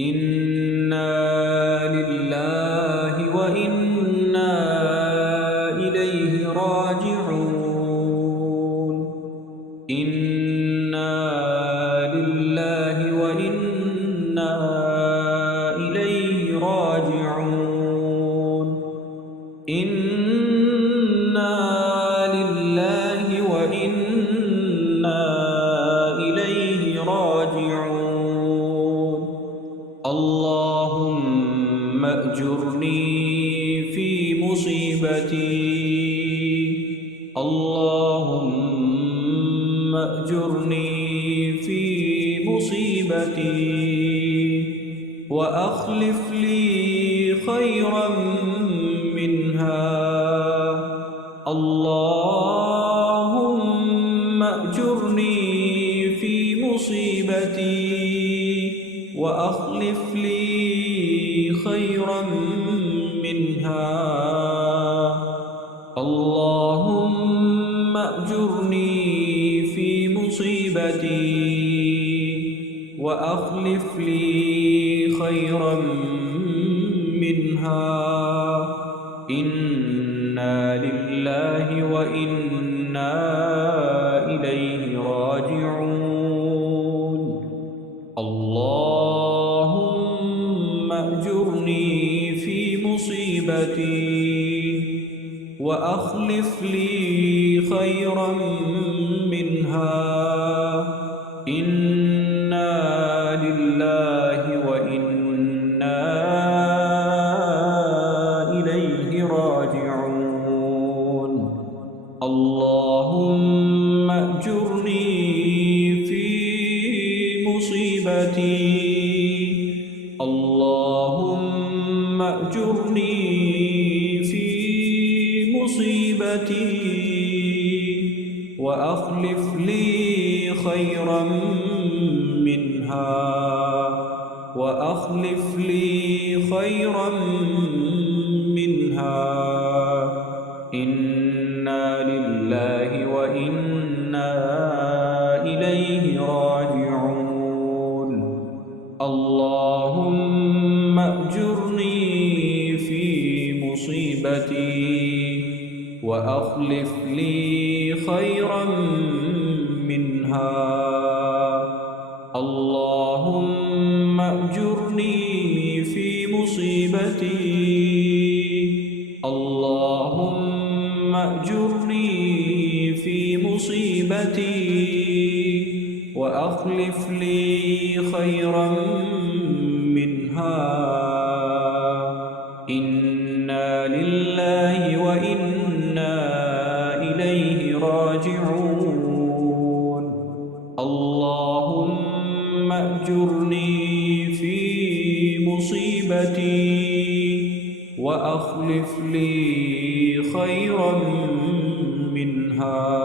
إنا لله وإنا إليه راجعون. إنا لله وإنا إليه راجعون. إنا لله وإنا إليه راجعون. اللهم أجرني في مصيبتي. اللهم أجرني في مصيبتي وأخلف لي خيرا منها. اللهم أجرني في مصيبتي وأخلف لي خيرا منها. اللهم أجرني في مصيبتي وأخلف لي خيرا منها. إنا لله وإنا إليه راجعون. اللهم أجرني في مصيبتي وأخلف لي خيرا منها. إنا لله وإنا إليه راجعون. اللهم أجرني في مصيبتي. اللهم أجرني في مصيبتي وأخلف لي خيرا منها. وأخلف لي خيرا منها. إنا لله وإنا إليه راجعون. اللهم أجرني في مصيبتي وأخلف لي خيرا منها. اللهم أجرني في مصيبتي. اللهم أجرني في مصيبتي وأخلف لي خيرا منها. إنا لله وإنا إليه راجعون. اللهم أجرني في مصيبتي وأخلف لي خيرا منها.